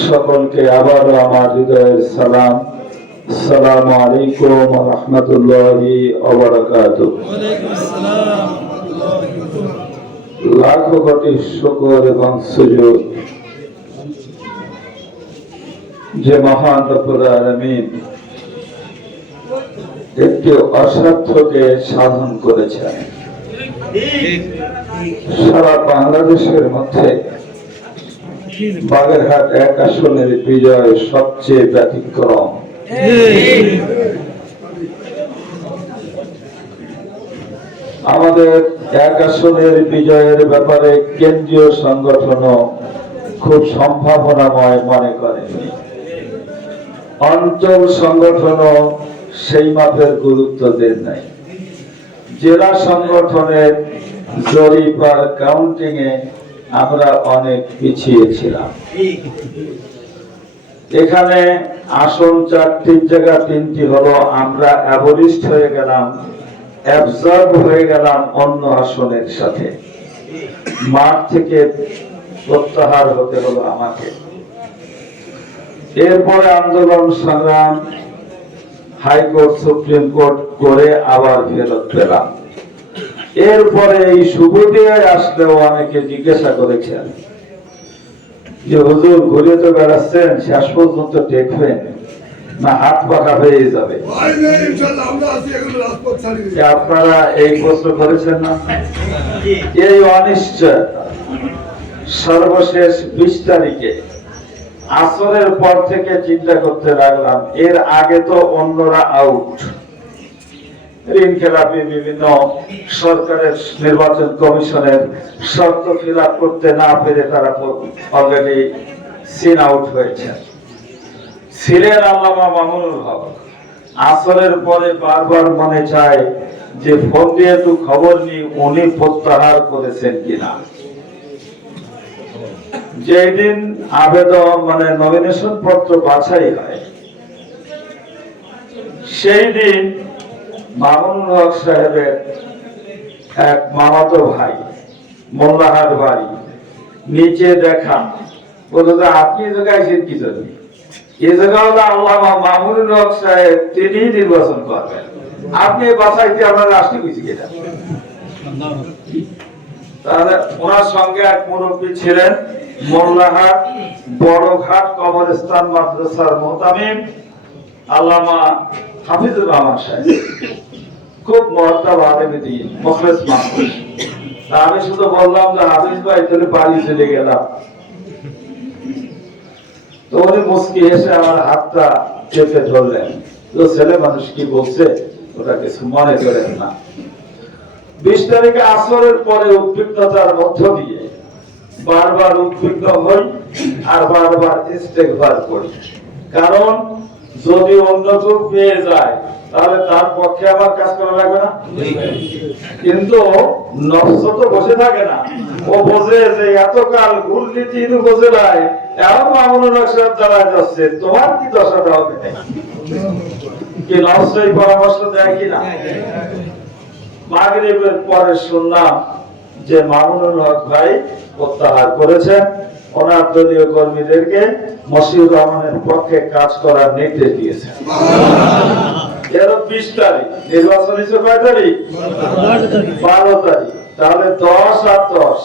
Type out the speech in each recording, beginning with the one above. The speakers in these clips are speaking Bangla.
সকলকে আবারও আমার হৃদয়ের সালাম। আসসালামু আলাইকুম ওয়া রাহমাতুল্লাহি ওয়া বারাকাতুহু। লাখো কোটি শুকর এবং সুজুদ যে মহান রব্বুল আলামিন একটি অসাধ্যকে সাধন করেছেন। সারা বাংলাদেশের মধ্যে বাগেরহাট এক আসনের বিজয় সবচেয়ে ব্যতিক্রম। আমাদের এক আসনের বিজয়ের ব্যাপারে কেন্দ্রীয় সংগঠনও খুব সম্ভাবনাময় মনে করেনি, অঞ্চল সংগঠনও সেই মাপের গুরুত্ব দেন নাই। জেলা সংগঠনের জরিপ আর কাউন্টিং এ আমরা অনেক পিছিয়ে ছিলাম। এখানে আসন 4টির জায়গা 3টি হলো, আমরা অ্যাবলিস্ট হয়ে গেলাম, অ্যাবজর্ব হয়ে গেলাম অন্য আসনের সাথে। মাঠ থেকে প্রত্যাহার হতে হলো আমাকে। এরপরে আন্দোলন সংগ্রাম, হাইকোর্ট সুপ্রিম কোর্ট করে আবার ফেরত পেলাম। এরপরে এই সুবিধে আসলেও অনেকে জিজ্ঞাসা করেছেন যে হুজুর ঘুরে তো বেড়াচ্ছেন, শেষ পর্যন্ত টেকবেন না হাত পাকা হয়ে যাবে? আপনারা এই প্রশ্ন করেছেন না? এই অনিশ্চয়তা সর্বশেষ 20 তারিখে আসরের পর থেকে চিন্তা করতে লাগলাম, এর আগে তো অন্যরা আউট, ঋণ খেলাপি বিভিন্ন সরকারের নির্বাচন কমিশনের শর্ত ফিল আপ করতে না পেরে তারা অলরেডি সিন আউট হয়েছে। ছিলেন আল্লামা মামুনুল হক। আসরের পরে বারবার মনে চায় যে ফোন দিয়ে একটু খবর নি উনি প্রত্যাহার করেছেন কিনা। যেদিন আবেদন নমিনেশন পত্র বাছাই হয়, সেই দিন মামুনুল হক সাহেবের এক মামাতো ভাই মোল্লাহাট বাড়ি, নিচে দেখা বলতে আপনি জায়গায় কি জন্য? এই জায়গা হলো আল্লামা মামুনুল হক সাহেব, তিনি নির্বাচন করবেন, আপনি বাছাইতে আপনার রাষ্ট্রীয় কিছু কিনা। তাহলে ওনার সঙ্গে এক মুরব্বী ছিলেন মোল্লাহাট বড়ঘাট কবরস্থান মাদ্রাসার মুহতামিম আল্লামা হাফিজুর রহমান সাহেব, খুব মহত্তাব আলেম দ্বীন, মুখলেস মানুষ। আমি শুধু বললাম যে হাফিজ ভাই তাহলে বাড়ি চলে গেলাম। তো উনি মুস্কি এসে আমার হাতটা চেপে ধরলেন, তো ছেলে মানুষ কি বলছে ওটা কিছু মনে করেন না। 20 তারিখে আসরের পরে উদ্বিগ্নতার মধ্য দিয়ে বারবার উদ্বিগ্ন হই আর বারবার ইস্তেগফার করি, কারণ যদি অন্য কেউ পেয়ে যায় তাহলে তার পক্ষে আবার কাজ করা লাগবে না। কিন্তু নফস তো বসে থাকে না, ও বোঝে যে এতকাল গুলনীতি উপজেলায় এমন মামুনুল হক সাহেব চালায় যাচ্ছে, তোমার কি দশাটা হবে কি? নফস এই পরামর্শ দেয় কিনা? মাগরিবের পরে শুনলাম যে মামুনুল হক ভাই প্রত্যাহার করেছেন, ওনার দলীয় কর্মীদেরকে মশিউর রহমানের পক্ষে কাজ করার নির্দেশ দিয়েছেন। এর 20 তারিখ নির্বাচন হয়েছে, কয় তারিখ? 12 তারিখ। তাহলে 10 আর 10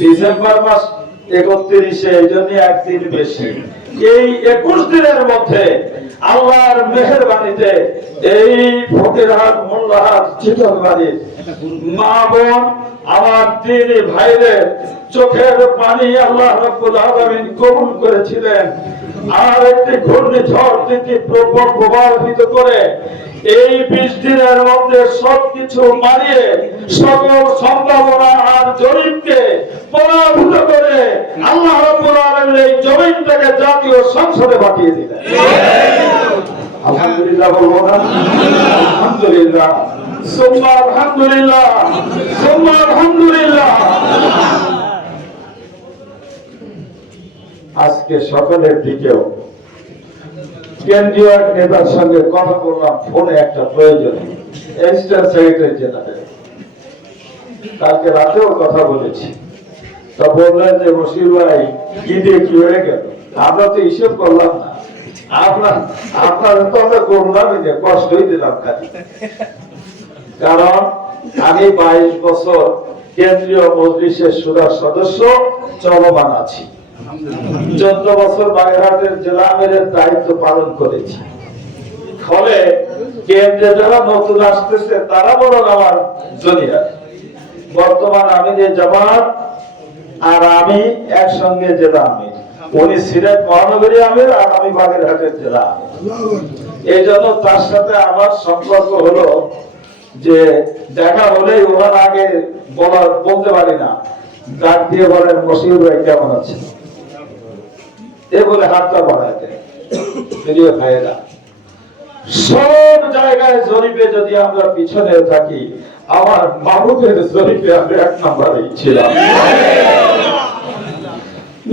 ডিসেম্বর মাস 31-এ, এই জন্য একদিন বেশি। এই 21 দিনের মধ্যে আল্লাহর মেহেরবানিতে এই ফকিরহাট মোল্লাহাট চিতলবাড়ির মা বোন আমার দিনী ভাইদের চোখের পানি আল্লাহ রাব্বুল আলামিন কবুল করেছিলেন। আর একটি ঘূর্ণিঝড় তিথি প্রবাহিত করে এই 20 দিনের মধ্যে সবকিছু মানিয়ে সকল সম্ভাবনা আর জরিপকে পরাভূত করে আল্লাহ রাব্বুল আলামিন এই জমিনটাকে জাতীয় সংসদে পাঠিয়ে দিলেন। আলহামদুলিল্লাহ বলবো না? আলহামদুলিল্লাহ, সুম্মা আলহামদুলিল্লাহ, সুম্মা আলহামদুলিল্লাহ। আজকে সকালের দিকেও কেন্দ্রীয় এক নেতার সঙ্গে কথা বললাম ফোনে, একটা প্রয়োজন, অ্যাসিস্ট্যান্ট সেক্রেটারি জেনারেল। কালকে রাতেও কথা বলেছি, তা বললেন যে বশির ভাই কি দিয়ে কি হয়ে গেল, আমরা তো হিসেব করলাম না। আপনারা তো আমরা করলামই যে কষ্টই দিলাম খালি। কারণ আমি 22 বছর কেন্দ্রীয় মজলিসের সুরার সদস্য চলমান আছি, 14 বছর বাগেরহাটের জেলা আমিরের দায়িত্ব পালন করেছি। ফলে কেন্দ্রে যারা নতুন আসতেছে তারা বরং আমার জুনিয়র। বর্তমান আমি যে জামাত আর আমি একসঙ্গে জেলা আমির, উনি সিলেট মহানগরী আমির আর আমি বাগেরহাটের জেলা আমির। এই জন্য তার সাথে আমার সম্পর্ক হলো যে দেখা হলেই ওনার আগে বলতে পারি না, ডাক দিয়ে বলেন মশিউর ভাই কেমন আছে, এ বলে হাতটা বাড়ায় দেয়। ভাইয়েরা, সব জায়গায় জরিপে যদি আমরা পিছনে থাকি, আমার মাহবুবের জরিপে আমি 1 নম্বরেই ছিলাম।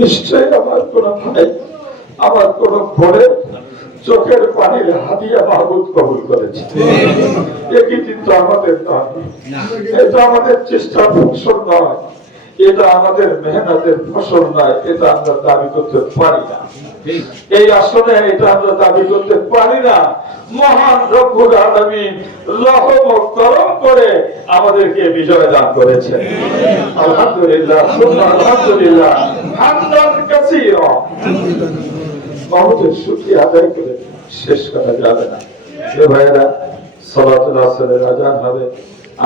নিশ্চয়ই আমার কোন ভাই, আমার কোন ভোরে চোখের পানির হাদিয়া মাহবুব কবুল করেছে। একই কিন্তু আমাদের নয়, এটা আমাদের চেষ্টার ফসল নয়, এটা আমাদের মেহনতের ফসল নয়, এটা আমরা দাবি করতে পারি না। এই আসলে এটা আমরা দাবি করতে পারি না। মহান রব্বুল আলামিন রহম ও করম করে আমাদেরকে বিজয় দান করেছেন। আলহামদুলিল্লাহ, আলহামদুলিল্লাহ, হামদান কাসীরা। বহুতের শুকরিয়া আদায় করে শেষ করা যাবে না। এ ভাইয়েরা, সালাতুল আসরের আযান হবে,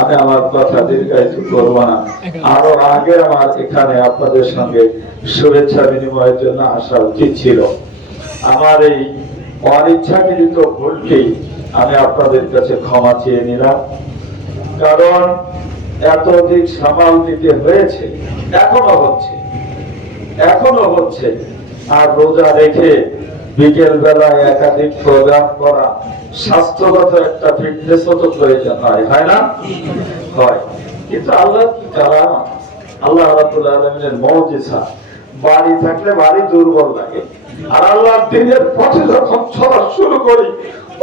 আমি আমার কথা দীর্ঘায়িত করব না। আরো আগে আমার এখানে আপনাদের সঙ্গে শুভেচ্ছা বিনিময়ের জন্য আসা উচিত ছিল। আমার এই অনিচ্ছাকৃত ভুলটি আমি আপনাদের কাছে ক্ষমা চেয়ে নিলাম। কারণ এতদিন সামাল দিতে হয়েছে, এখনো হচ্ছে। আর রোজা রেখে বিকেল বেলায় একাধিক প্রোগ্রাম করা, স্বাস্থ্যগত একটা ফিটনেসও তো প্রয়োজন হয় না? হয়। কিন্তু আল্লাহ কি কারামত, আল্লাহ রাব্বুল আলামিনের মুজিজা। বাড়ি থাকলে বাড়ি দুর্বল লাগে, আর আল্লাহর দ্বীনের পথে যখন চলা শুরু করি,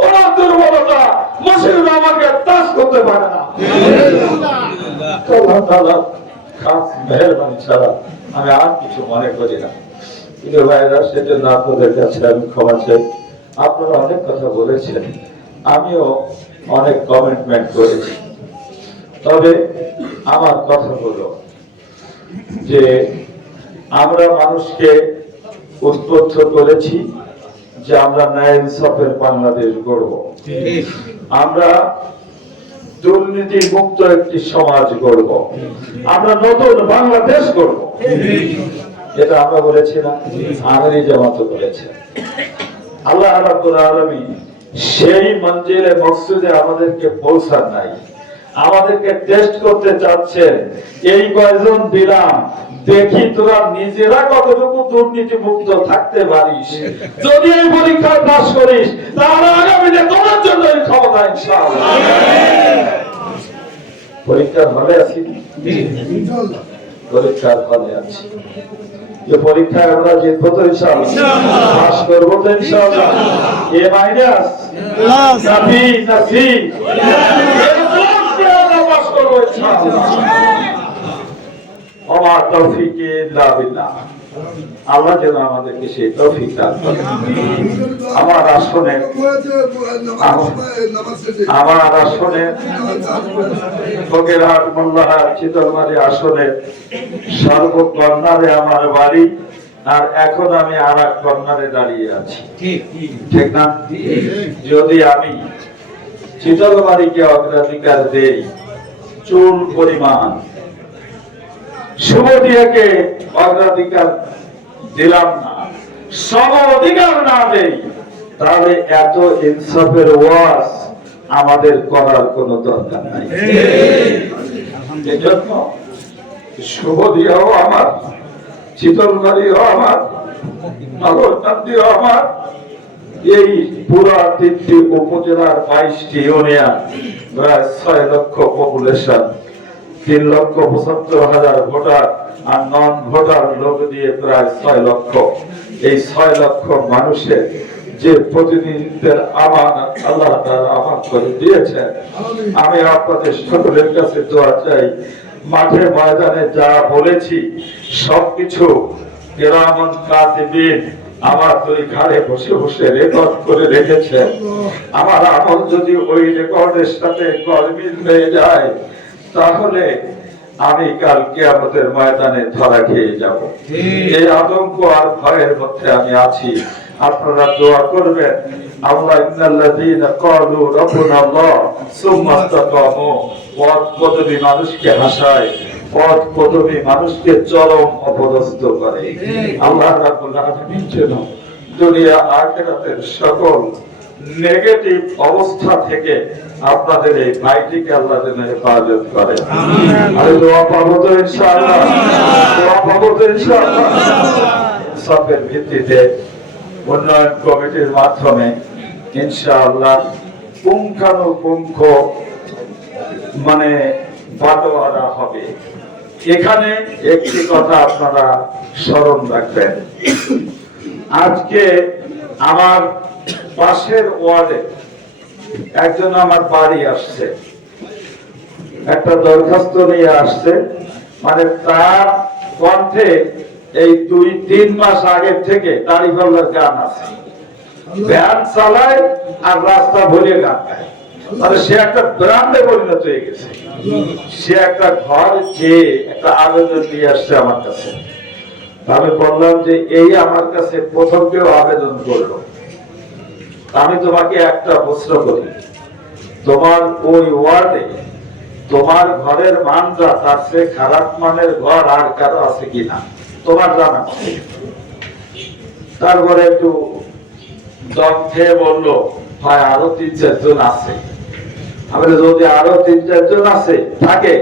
ওরা দুর্বলতা মসজিদে আমাকে টাচ করতে পারে না। আল্লাহ তাআলা খাস মেহেরবানি ছাড়া আমি আর কিছু মনে করি না। কিন্তু ভাইরা, সেজন্য আপনাদের কাছে আমি ক্ষমা চাই। আপনারা অনেক কথা বলেছেন, আমিও অনেক কমিটমেন্ট করেছি। তবে আমার কথা হলো যে আমরা মানুষকে উদ্বুদ্ধ করেছি যে আমরা ন্যায় ইনসাফের বাংলাদেশ গড়ব, আমরা দুর্নীতি মুক্ত একটি সমাজ গড়ব, আমরা নতুন বাংলাদেশ গড়ব। এটা আমরা বলেছি না? আমিরি জামাত বলেছে। আল্লাহ রাব্বুল আলামিন সেই মঞ্জিলে মকসুদে আমাদেরকে পৌঁছান নাই, আমাদেরকে টেস্ট করতে চাচ্ছেন। এই কয়জন দিলাম, দেখি তোরা নিজেরা কতটুকু দুর্নীতি মুক্ত থাকতে পারিস। যদি এই পরীক্ষায় পাস করিস, তাহলে আগামীতে তোমার জন্য এই ক্ষমতা ইনশাআল্লাহ। পরীক্ষার হলে আছি, পরীক্ষার হলে আছি। যে পরীক্ষায় আমরা জিতবো তো ইনশাআল্লাহ, পাস করবো তো ইনশাআল্লাহ। এ মাইনাস না বি না সি, পাস করবো ইনশাআল্লাহ। ওমা তৌফিকে ইল্লা বিল্লাহ। আল্লাহ যেন আমাদেরকে সেই তৌফিক দান করেন। আমার আসনে ফকিরহাট মোল্লাহাট চিতলমারী আসনে সর্বকর্নারে আমার বাড়ি, আর এখন আমি আর এক কর্নারে দাঁড়িয়ে আছি, ঠিক না? যদি আমি চিতলমারীকে অগ্রাধিকার দেই চুল পরিমাণ, শুভদিয়াকে অগ্রাধিকার দিলাম না, সম অধিকার না দেই, তাহলে এত ইনসাফের ওয়াজ আমাদের করার কোনো দরকার নাই। এজন্য শুভদিয়াও আমার, চিতলমারীও আমার, নগরকান্দিও আমার, এই পুরা 3টি উপজেলার 22টি ইউনিয়ন, প্রায় 6 লক্ষ পপুলেশন, 3,75,000 ভোটার, আর নন ভোটার লোক দিয়ে প্রায় 6 লক্ষ। এই 6 লক্ষ মানুষের যে প্রতিনিধিত্বের আমানত আল্লাহ তাআলা আমার করে দিয়েছেন, আমি আপনাদের সকলের কাছে দোয়া চাই, মাঠে ময়দানে যা বলেছি সবকিছু কিরামান কাতিবিন আমার দুই ঘাড়ে বসে বসে রেকর্ড করে রেখেছে। আমার আমল যদি ওই রেকর্ডের সাথে গরমিল হয়ে যায়, তাহলে আমি কাল কিয়ামতের ময়দানে ধরা খেয়ে যাব। এই আতঙ্ক আর ভয়ের মধ্যে আমি আছি। আপনারা দোয়া করবেন, আল্লাহ ইন্নাল্লাযীনা ক্বালু রাব্বুনা আল্লাহ সুম্মা ইসতাকামু, পথ পদবী মানুষকে হাসায়, পথ পদবী মানুষকে চরম অপদস্থ করে। আল্লাহ রাব্বুল আলামিন যেন দুনিয়া আখিরাতের সকল নেগেটিভ অবস্থা থেকে আপনাদের এই ভাইটিকে আল্লাহ যেন হেফাজত করে। আমি দোয়া পাবো তো ইনশাআল্লাহ, দোয়া পাবো তো ইনশাআল্লাহ। সবের ভিত্তিতে উন্নয়ন কমিটির মাধ্যমে ইনশাআল্লাহ পুঙ্খানুপুঙ্খ মানে বাটোয়ারা হবে। এখানে একটি কথা আপনারা স্মরণ রাখবেন, আজকে আমার পাশের ওয়ার্ডে একজন আমার বাড়ি আসছে, একটা দরখাস্ত নিয়ে আসছে। মানে তার কণ্ঠে এই 2-3 মাস আগের থেকে দাড়িপাল্লার গান আছে, ভ্যান চালায় আর রাস্তা ভরিয়ে গান গায়। মানে সে একটা ব্র্যান্ডে পরিণত হয়ে গেছে। সে একটা ঘর চেয়ে একটা আবেদন নিয়ে আসছে আমার কাছে। আমি বললাম যে এই আমার কাছে প্রথম কেউ আবেদন করলো, আমি তোমাকে একটা প্রশ্ন করি, তোমার ওই ওয়ার্ডে তোমার ঘরের মানটা তার চেয়ে খারাপ মানের ঘর আর কারো আছে কিনা তোমার জানা? তারপরে একটু দম খেয়ে বললো, হয় আরো 3-4 জন আছে। আমি যদি আরো 3-4 জন আছে থাকে,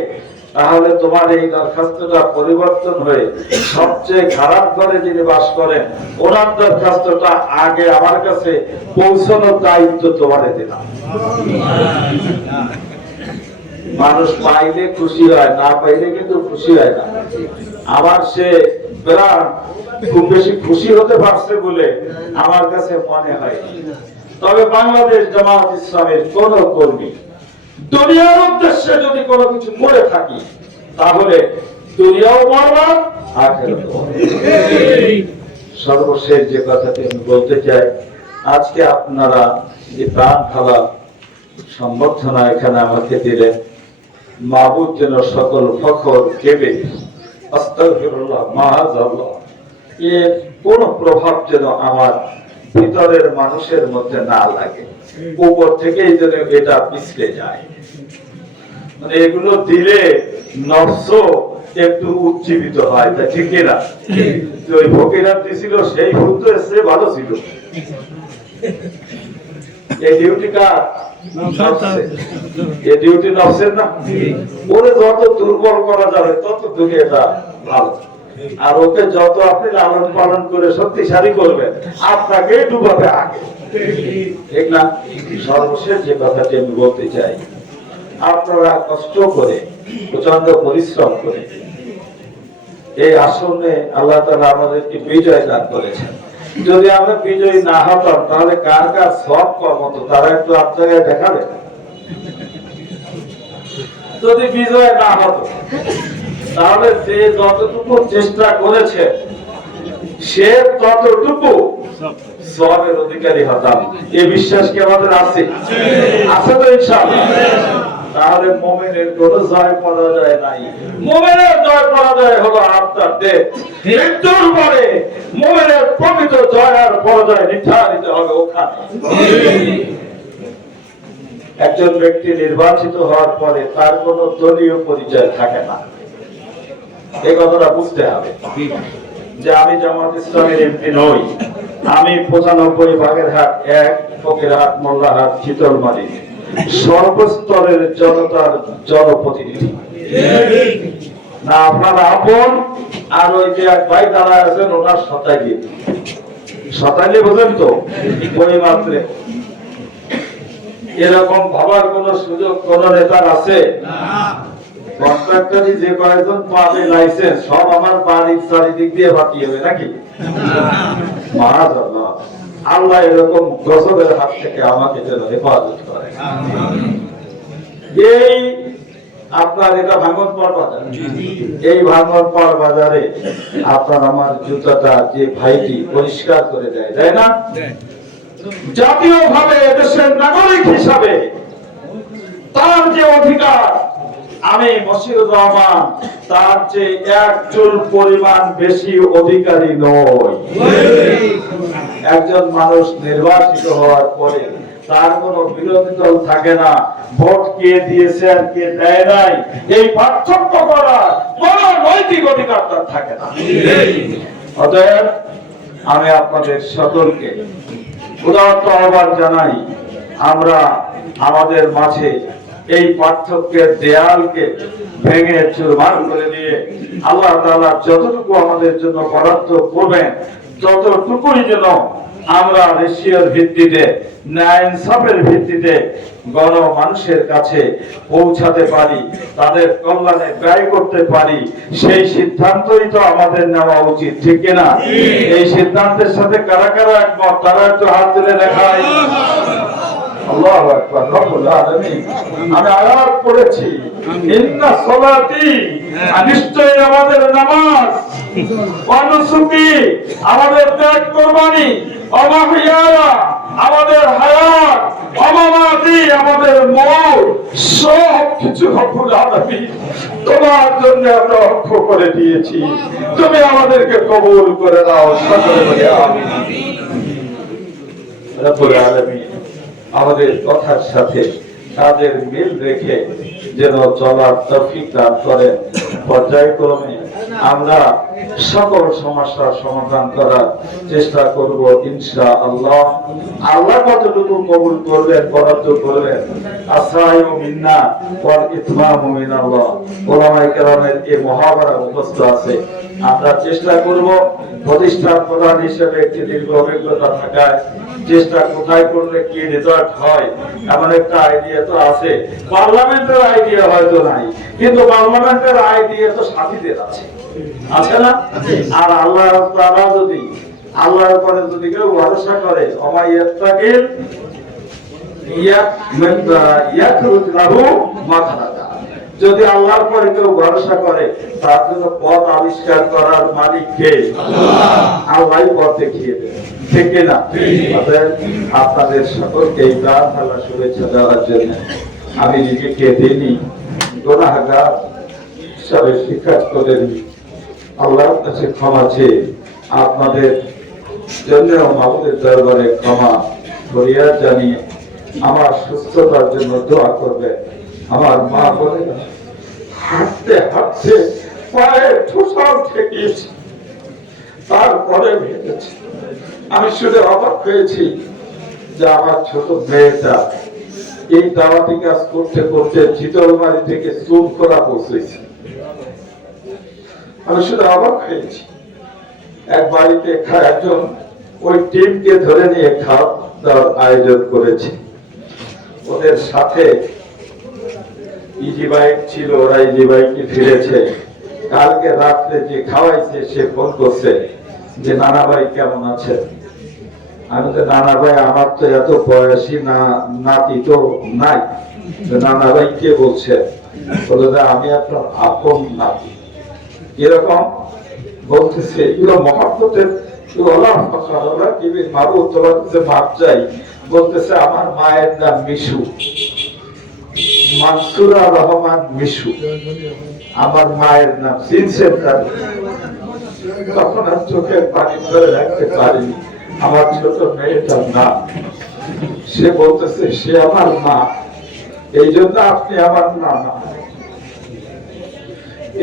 তাহলে তোমার এই দরখাস্তটা পরিবর্তন হয়ে সবচেয়ে খারাপ ঘরে যিনি বাস করেন ওনার দরখাস্তটা আগে আমার কাছে পৌঁছানোর দায়িত্ব তোমারে দিলাম। মানুষ পাইলে খুশি হয়, না পাইলে কিন্তু খুশি হয় না। আমার সে প্রাণ খুব বেশি খুশি হতে পারছে বলে আমার কাছে মনে হয়। তবে বাংলাদেশ জামাত ইসলামের কোন কর্মী দুনিয়ার উদ্দেশ্যে যদি কোনো কিছু করে থাকি, তাহলে দুনিয়াও বরবাদ, আখিরাতও বরবাদ। সর্বশেষ যে কথাটি আমি বলতে চাই, আজকে আপনারা যে প্রাণ খালা সম্বর্ধনা এখানে আমাকে দিলেন, মাবুদ যেন সকল ফখর কেবে আস্তাগফিরুল্লাহ মাআযাল্লাহ এর কোন প্রভাব যেন আমার ভিতরের মানুষের মধ্যে না লাগে, উপর থেকেই যেন এটা পিছলে যায়। মানে এগুলো দিলে নফস একটু উজ্জীবিত হয়, তা ঠিক না? ওই ফকিরা দিছিল সেই ভূত এসে ভালো ছিল। এই ডিউটি কার? এই ডিউটি নফসের না? ওরে যত দুর্বল করা যাবে তত দুনিয়াটা ভালো। আর ওকে যত আপনি লালন পালন করে শক্তিশালী করবেন, আপনাকে ডুবাবে আগে, ঠিক না? সর্বশেষ যে কথাটি আমি বলতে চাই, আপনারা কষ্ট করে প্রচন্ড পরিশ্রম করে এই আসনে আল্লাহ তাআলা আমাদেরকে বিজয় দান করেছেন। যদি আমরা বিজয়ী না হতাম, তাহলে কার কার সব কম হতো তারা একটু আপ জায়গায় দেখাবে। যদি বিজয় না হতো, তাহলে যে যতটুকু চেষ্টা করেছে সে ততটুকু সওয়াবের অধিকারী হতাম। এই বিশ্বাস কি আমাদের আছে? আছে তো ইনশাআল্লাহ। তাহলে মুমিনের কোন জয় পরাজয় নাই। মুমিনের জয় পরাজয় হলো আত্মার দেহ। মৃত্যুর পরে মুমিনের প্রকৃত জয় আর পরাজয় নির্ধারিত হবে ওখানে। একজন ব্যক্তি নির্বাচিত হওয়ার পরে তার কোনো দলীয় পরিচয় থাকে না। এই কথাটা বুঝতে হবে যে আমি জামাত ইসলামের এমপি নই, আমি 95 বাগেরহাট 1 ফকিরহাট মোল্লাহাট শীতলমারি সর্বস্তরের জনতার জনপ্রতিনিধি না। আপনারা আপন আর ওই যে এক ভাই দাঁড়ায় আছেন ওনার শতাইলি বোঝেন তো? ওই মাত্রে এরকম ভাবার কোন সুযোগ কোন নেতার আছে? কন্ট্রাক্টরি যে কয়েকজন পাবে লাইসেন্স সব আমার বাড়ির চারিদিক দিয়ে বাকি হবে নাকি? মাআযাল্লাহ, আল্লাহ এরকম গজবের হাত থেকে আমাকে যেন হেফাজত করে। এই আপনার এটা ভাঙনপাড় বাজার। এই ভাঙনপাড় বাজারে আপনার আমার জুতাটা যে ভাইটি পরিষ্কার করে দেয়, তাই না? জাতীয়ভাবে দেশের নাগরিক হিসাবে তার যে অধিকার, আমি মশিউর রহমান তার যে এক চুল পরিমাণ বেশি অধিকারী নই। একজন মানুষ নির্বাচিত হওয়ার পরে তার কোনো বিরোধী দল থাকে না, ভোট কে দিয়েছে আর কে দেয় নাই এই পার্থক্য করার কোনো নৈতিক অধিকার তার থাকে না। অতএব আমি আপনাদের সকলকে উদাত্ত আহ্বান জানাই, আমরা আমাদের মাঝে এই পার্থক্যের দেয়ালকে ভেঙে চুরমার করে দিয়ে আল্লাহ তাআলা যতটুকু আমাদের জন্য বরাদ্দ করবেন ততটুকুই যেন আমরা রেশিওর ভিত্তিতে, ন্যায় ইনসাফের ভিত্তিতে গণমানুষের কাছে পৌঁছাতে পারি, তাদের কল্যাণে ব্যয় করতে পারি, সেই সিদ্ধান্তই তো আমাদের নেওয়া উচিত, ঠিক কিনা? এই সিদ্ধান্তের সাথে কারা কারা একমত তারা একটু হাত তুলে দেখায়। আল্লাহু আকবার, রব্বুল আলামিন। আমি আয়াত পড়েছি, ইন্না সলাতি, নিশ্চয়ই আমাদের নামাজ, ওয়া নুসুকি আমাদের ত্যাগ কুরবানি, ওয়া মাহইয়া আমাদের হায়াত, ওয়া মামাতি আমাদের মওত, সব কিছু রব্বুল আলামিন তোমার জন্য আমরা অক্ষ করে দিয়েছি, তুমি আমাদেরকে কবুল করে দাও, সকলে বলি আমিন। রব্বুল আলামিন আমাদের কথার সাথে তাদের মিল রেখে যেন চলার তৌফিক দান করেন। পর্যায়ক্রমে আমরা সকল সমস্যার সমাধান করার চেষ্টা করব ইনশাআল্লাহ। আল্লাহ কতটুকু কবুল করবেন, বরাদ্দ করবেন, আসায়ু মিন্না ওয়াল ইতমামু মিনাল্লাহ। উলামায়ে কেরামের এই মুহাওয়ারা মুখস্থ আছে। আমরা চেষ্টা করব প্রতিষ্ঠান প্রধান হিসেবে একটি দীর্ঘ অভিজ্ঞতা থাকায় চেষ্টা কোথায় করলে কি রেজাল্ট হয় এমন একটা আইডিয়া তো আছে। পার্লামেন্টের আইডিয়া হয়তো নাই, কিন্তু পার্লামেন্টের আইডিয়া তো সাথীদের আছে, আছে না? আর আল্লাহ তাআলা যদি আল্লাহর উপরে যদি কেউ ভরসা করে, ওমাইয়াত্তাকিল ইয়াখরুজ লাহু মাখরাজা, যদি আল্লাহর উপরে কেউ ভরসা করে তার জন্য পথ আবিষ্কার করার মালিক কে? আল্লাহই পথ দেখিয়ে দেন, ঠিক না? আপনাদের সকলকে এই প্রাণ ঢালা শুভেচ্ছা দেওয়ার জন্য আমি নিজেকে দিনই গুনাহগার হিসাবে স্বীকার করে আল্লাহর কাছে ক্ষমা চেয়ে আপনাদের জন্য মাবুদের দরবারে ক্ষমা ফরিয়াদ জানিয়ে আমার সুস্থতার জন্য দোয়া করবে। আমার মা বোনেরা হাঁটতে হাঁটতে পায়ে ঠোসা উঠে গিয়েছে, তারপরে ভেঙেছে। আমি শুধু অবাক হয়েছি যে আমার ছোট মেয়েটা এই দাওয়াতি কাজ করতে করতে চিতলমারি থেকে চুল করা পৌঁছেছে। আমি শুধু অবাক হয়েছি। এক বাড়িতে একজন ওই টিমকে ধরে নিয়ে খাওয়া দাওয়ার আয়োজন করেছে। ওদের সাথে ইজি বাইক ছিল, ওরা ইজি বাইকে ফিরেছে। কালকে রাত্রে যে খাওয়াইছে সে ফোন করছে যে নানা ভাই কেমন আছে। আমি তো নানা ভাই আমার তো এত বয়সী নাতি তো নাই, নানা ভাই কে বলছে? বলে আমি আপনার আপন নাতি। এরকম বলতেছে, এগুলো মহব্বতের বলতেছে আমার মায়ের নাম মিশু, মানসুরা রহমান মিশু আমার মায়ের নাম। চিনছেন? তখন আর চোখের পানি ধরে রাখতে পারিনি। আমার ছোট মেয়েটার নাম। সে বলতেছে সে আমার মা, এই জন্য আপনি আমার নানা।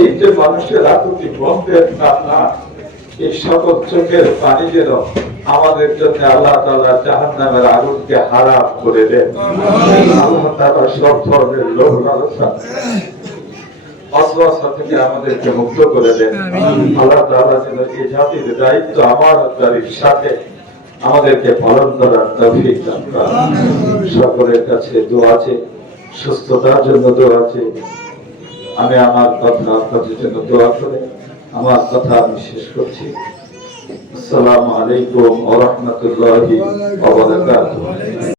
এই যে মানুষের আকুতি বন্ধের কান্না, এই সকল চোখের পানি যেন আমাদের জন্য আল্লাহ তাআলা জাহান্নামের আগুনকে হারাম করে দেন। আল্লাহ তাআলা সব ধরনের লোভ লালসা অসওয়াসা থেকে আমাদেরকে মুক্ত করে দেন। আল্লাহ তাআলা যেন এই জাতির দায়িত্ব আমানতদারির সাথে আমাদেরকে পালন করার তৌফিক দান করেন। সকলের কাছে দোয়া আছে, সুস্থতার জন্য দোয়া আছে। আমি আমার কথা আপনাদের জন্য দোয়া করে আমার কথা আমি শেষ করছি। আসসালামু আলাইকুম ওয়া রাহমাতুল্লাহি ওয়া বারাকাতুহু।